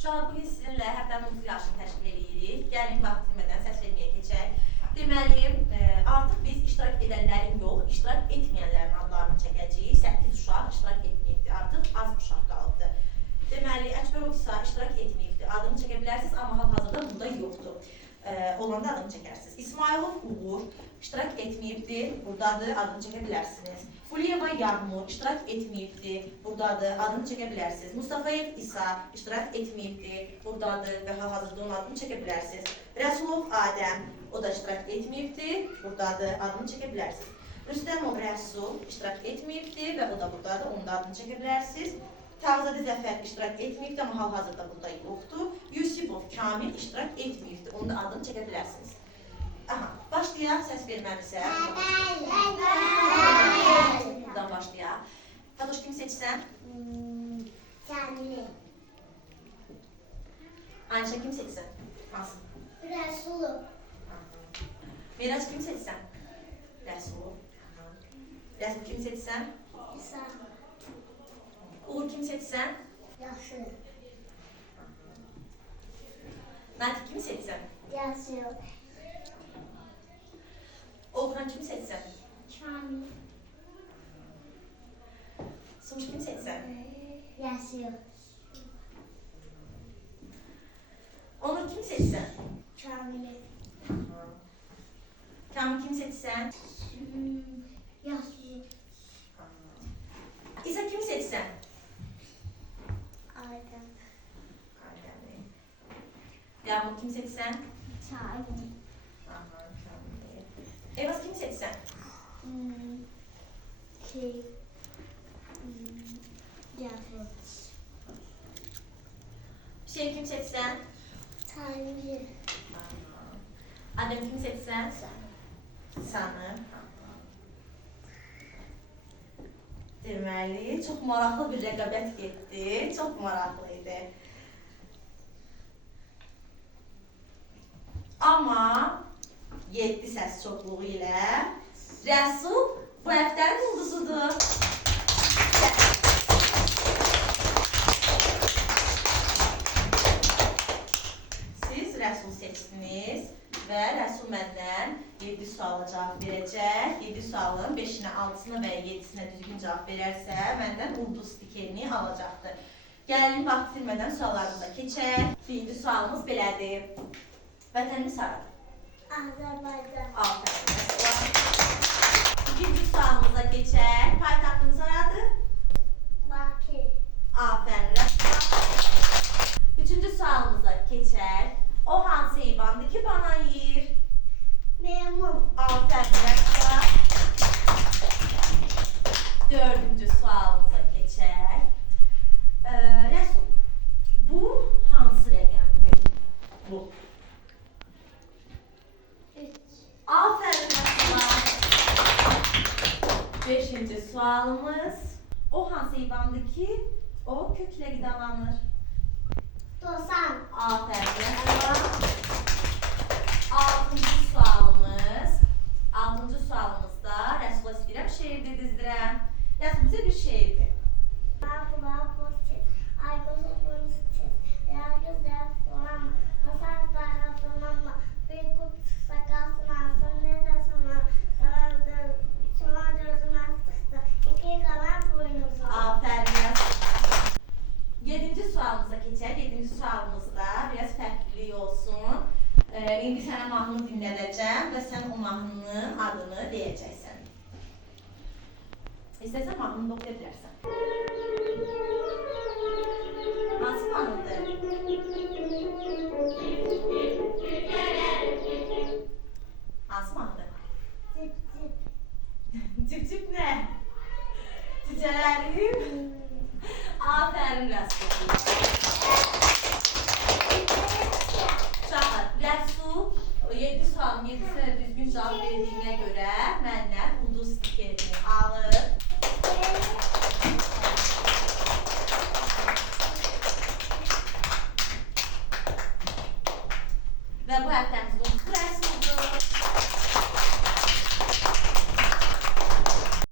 Uşaqlar, bugün sizinlə həftənin 30 yaşını təşkil edirik. Gəlin vaxt itirmədən səs verməyə keçək. Deməli, artıq biz iştirak edənlərin yox, iştirak etməyənlərin adlarını çəkəcəyik. 8 uşaq iştirak etməyibdir, artıq az uşaq qalıbdır. Deməli, Əkbərov isə iştirak etməyibdir, adını çəkə bilərsiniz, amma hal-hazırda burada yoxdur. Olanda adını çəkərsiniz. İsmailov Uğur iştirak etməyibdir, buradadır, adını çəkə bilərsiniz. Fuliyeva Yağmur iştirak etməyibdir, buradadır, adını çəkə bilərsiniz. Mustafayev İsa iştirak etməyibdir, buradadır və hal-hazırda onun adını çəkə bilərsiniz. Rəsulov Adəm, o da iştirak etməyibdir, buradadır, adını çəkə bilərsiniz. Rüstəmov Rəsul iştirak etməyibdir və o da buradadır, onun da adını çəkə bilərsiniz. Tağzadə Zəfər iştirak etməyibdir, amma hal-hazırda burada yoxdur. Yusifov Kamil iştirak etməyibdir, onun da adını çəkə bilərsiniz. Aha, başlayaq səs verməmizə. Buradan başlayaq. Fatoş, kim seçsən? Cəmil. Ayşə, kim seçsən? Hansı? Rəsulov. Miraç, kim seçsən? Rəsul. Rəsul, kim seçsən? İsa. Uğur, kim seçsən? Yaxşı. Natiq, kim seçsən? Yaxşı. Oğuzhan, kim seçsən? Kamil. Sumuş, kim seçsən? Yaxşı. Onur, kim seçsən? Kamil. Kamil, kim seçsən? Yaxşı. İsa, kim seçsən? Aydın. Yağmur, kim seçsən? Çayın. Evaz, kim seçsən? Yaxşı. Hüseyin, kim seçsən? Çayın. Adem, kim seçsən? Sanı. Deməli, çox maraqlı bir rəqabət getdi. Çox maraqlı idi. Amma 7 səs çoxluğu ilə Rəsul bu həftənin ulduzudur. Siz Rəsul seçdiniz və Rəsul məndən 7 suala cavab verəcək. 7 sualın 5-nə, 6-sına və 7-sinə düzgün cavab verərsə, məndən ulduz stikerini alacaqdır. Gəlin, vaxt itirmədən suallarımıza keçək. Birinci sualımız belədir. Vətənimiz haradır? Azərbaycan. Afərin. İkinci sualımıza keçək. Paytaxtımız haradır? Bakı. Afərin. Üçüncü sualımıza keçək. O hansı heyvandır ki, bana yeyir? Meymun. Afərin. Dördüncü sualımıza keçək. Rəsul, bu hansı rəqəmdir? Bu. Aferin Rəsullar. Beşinci sualımız. O hansı heyvandır ki, o kökle qidalanır? Dosan. Aferin Rəsullar. Altıncı sualımız. Altıncı sualımızda Rəsula istəyirəm şeirdə dizdirəm. Rəsul, bizə bir şeirdir. Kulağı pozitif. Aygözü pozitif. Yargızlar dolanma. Masal taraflanma. Bir kurt sakalsın alsın. Ne de sana sarardır. Solan gözün astıktı. İki kalan boynuzun. Aferin Rəsul. Yedinci sualımıza keçək. Yedinci sualımızda biraz fərqlilik olsun. İndi sənə mahnını dinlədəcəm və sən o mahnının adını deyəcəksən. İstəsən mahnını da oxuya bilərsən.